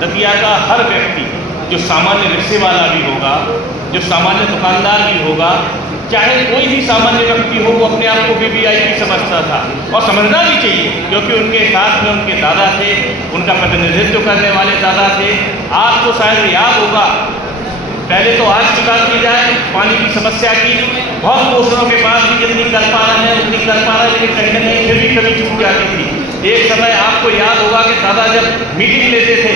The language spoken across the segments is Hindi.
दतिया का हर व्यक्ति, जो सामान्य रिक्शे वाला भी होगा, जो सामान्य दुकानदार भी होगा, चाहे कोई भी सामान्य व्यक्ति हो, वो अपने आप को वीवीआईपी समझता था और समझना भी चाहिए, क्योंकि उनके साथ में उनके दादा थे, उनका प्रतिनिधित्व करने वाले दादा थे। आपको शायद याद होगा, पहले तो आज की बात की जाए पानी की समस्या की, बहुत कोशिशों के बाद भी जितनी कर पा रहे हैं उतनी कर पा रहे हैं, लेकिन कहीं ना कहीं फिर भी कभी छूट जाती थी। एक समय आपको याद होगा कि दादा जब मीटिंग लेते थे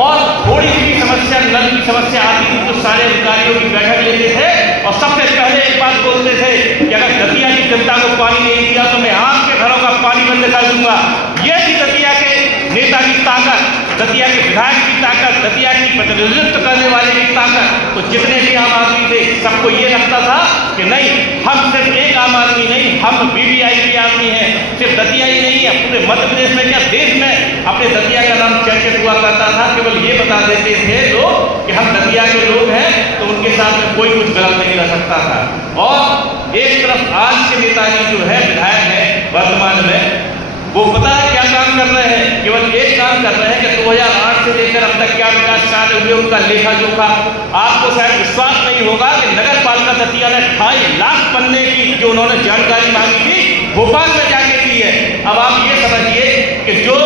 और थोड़ी सी भी समस्या, नल की समस्या आती थी, तो सारे अधिकारियों की बैठक लेते थे और सबसे पहले एक बात बोलते थे कि अगर दतिया की जनता को पानी नहीं दिया तो मैं आपके घरों का पानी बंद कर दूंगा। ये थी दतिया के नेता की ताकत, दतिया के विधायक की ताकत, दतिया की प्रतिनिधित्व करने वाले की ताकत। तो जितने भी आम आदमी थे, सबको ये लगता था कि नहीं, हम सिर्फ एक आम आदमी नहीं, हम वीवीआईपी आदमी हैं। सिर्फ दतिया ही नहीं है, पूरे मध्य प्रदेश में क्या देश में अपने दतिया का नाम चर्चित हुआ करता था। केवल ये बता देते थे लोग कि हम दतिया के लोग हैं, तो उनके साथ में कोई कुछ गलत नहीं कर सकता था। और एक तरफ आज के नेताजी जो है, विधायक है वर्तमान में, वो पता है क्या काम कर रहे हैं? केवल एक काम कर रहे हैं कि 2008 से लेकर अब तक क्या विकास कार्य हुए, उनका लेखा जोखा। आपको शायद विश्वास नहीं होगा कि नगर पालिका दतिया ने 2.5 लाख पन्ने की जो उन्होंने जानकारी मांगी थी, भोपाल में जाके दी है। अब आप ये समझिए कि जो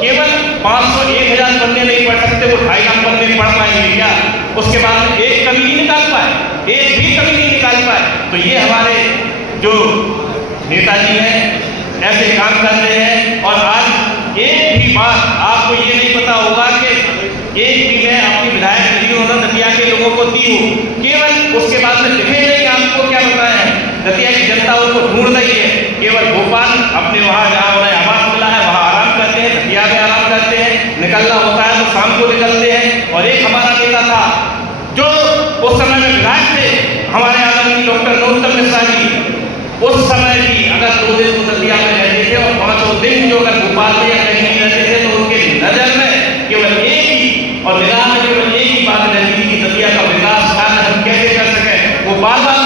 केवल 500-1000 पन्ने नहीं पढ़ सकते, वो 2.5 लाख पन्ने पढ़ पाएंगे क्या? उसके बाद में एक कमी नहीं निकाल पाए, एक भी कमी नहीं निकाल पाए। तो ये हमारे जो नेताजी हैं ऐसे काम करते हैं। और आज एक भी बात आपको ये नहीं पता होगा कि एक भी मैं अपनी विधायक निधि उन्होंने दतिया के लोगों को दी हूँ, केवल उसके बाद में लिखे नहीं। आपको क्या बताया है, दतिया की जनता उनको ढूंढ रही है। केवल भोपाल अपने वहाँ जहाँ उन्हें आवास मिला है वहाँ आराम करते हैं, दतिया में आराम करते हैं, निकलना होता है तो शाम को निकलते हैं। और एक हमारा नेता था जो उस समय में विधायक थे, हमारे आदरणीय डॉक्टर नरोत्तम मिश्रा जी, उस समय भी अगर 2 दिन तो दतिया में रहते थे और 5 दिन जो अगर भोपाल में या कहीं नहीं रहते थे, तो उनके नजर में केवल एक ही और निगाह में केवल एक ही बात रहती थी कि दतिया का विकास कार्य हम कैसे कर सकें। वो बार बार